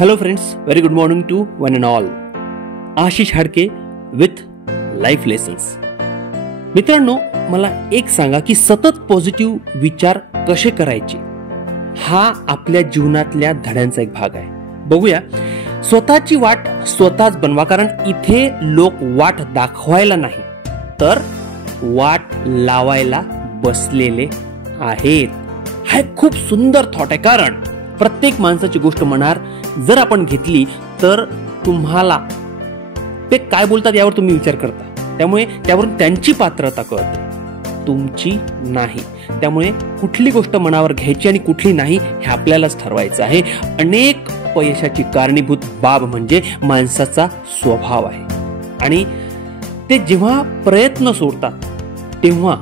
Hello friends, very good morning to one and all. Ashish Hadke with life lessons. मित्रांनो, मला एक सांगा की सतत पॉझिटिव्ह विचार कसे करायचे हा आपल्या जीवनातल्या धड्यांचा एक भाग आहे. बघूया, स्वतःची वाट स्वतःच बनवा, कारण इथे लोक वाट दाखवायला नाही तर वाट लावायला बसलेले आहेत. हा एक खूप सुंदर थॉट आहे, कारण प्रत्येक माणसाची गोष्ट मनावर जर आपण घेतली तर तुम्हाला ते काय बोलतात यावर तुम्ही विचार करता. त्यामुळे त्यावरून त्यांची पात्रता कळते, तुमची नाही. त्यामुळे कुठली गोष्ट मनावर घ्यायची आणि कुठली नाही हे आपल्यालाच ठरवायचं आहे. अनेक अपयशाची कारणीभूत बाब म्हणजे माणसाचा स्वभाव आहे, आणि ते जेव्हा प्रयत्न सोडतात तेव्हा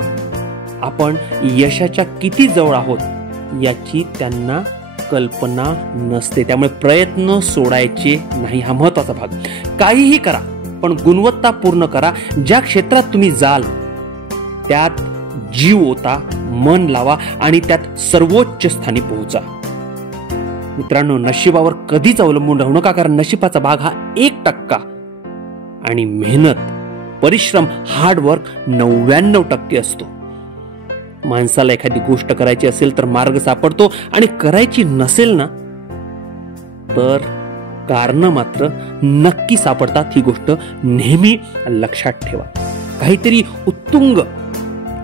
आपण यशाच्या किती जवळ आहोत याची त्यांना कल्पना नसते. त्यामुळे प्रयत्न सोडायचे नाही, हा महत्वाचा भाग. काहीही करा पण गुणवत्ता पूर्ण करा. ज्या क्षेत्रात तुम्ही जाल त्यात जीव ओता, मन लावा आणि त्यात सर्वोच्च स्थानी पोहोचा. मित्रांनो, नशिबावर कधीच अवलंबून राहू नका, कारण नशिबाचा भाग हा 1% आणि मेहनत, परिश्रम, हार्डवर्क 99% असतो. माणसाला एखादी गोष्ट करायची असेल तर मार्ग सापडतो, आणि करायची नसेल ना तर कारण मात्र नक्की सापडतात. ही गोष्ट नेहमी लक्षात ठेवा. काहीतरी उत्तुंग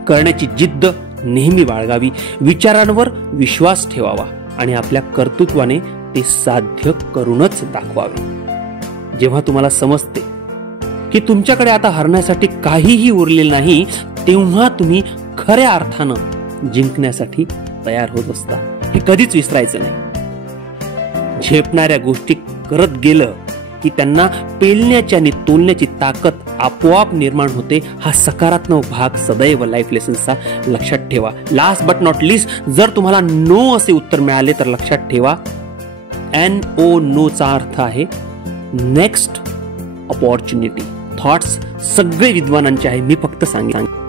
करण्याची जिद्द नेहमी बाळगावी, विचारांवर विश्वास ठेवावा आणि आपल्या कर्तृत्वाने ते साध्य करूनच दाखवावे. जेव्हा तुम्हाला समजते की तुमच्याकडे आता हरण्यासाठी काहीही उरलेलं नाही, तेव्हा तुम्ही खऱ्या अर्थानं जिंकण्यासाठी तयार होत असता. हे कधीच विसरायचं नाही. झेपणाऱ्या गोष्टी करत गेलं की त्यांना पेलण्याची आणि तोलण्याची ताकद आपोआप निर्माण होते. हा सकारात्मक भाग सदैव लाईफ लेसन्सचा लक्षात ठेवा. लास्ट बट नॉट लिस्ट, जर तुम्हाला नो असे उत्तर मिळाले तर लक्षात ठेवा, NO, नो चा अर्थ आहे नेक्स्ट अपॉर्च्युनिटी. थॉट्स सगळे विद्वानांचे आहे, मी फक्त सांगितले.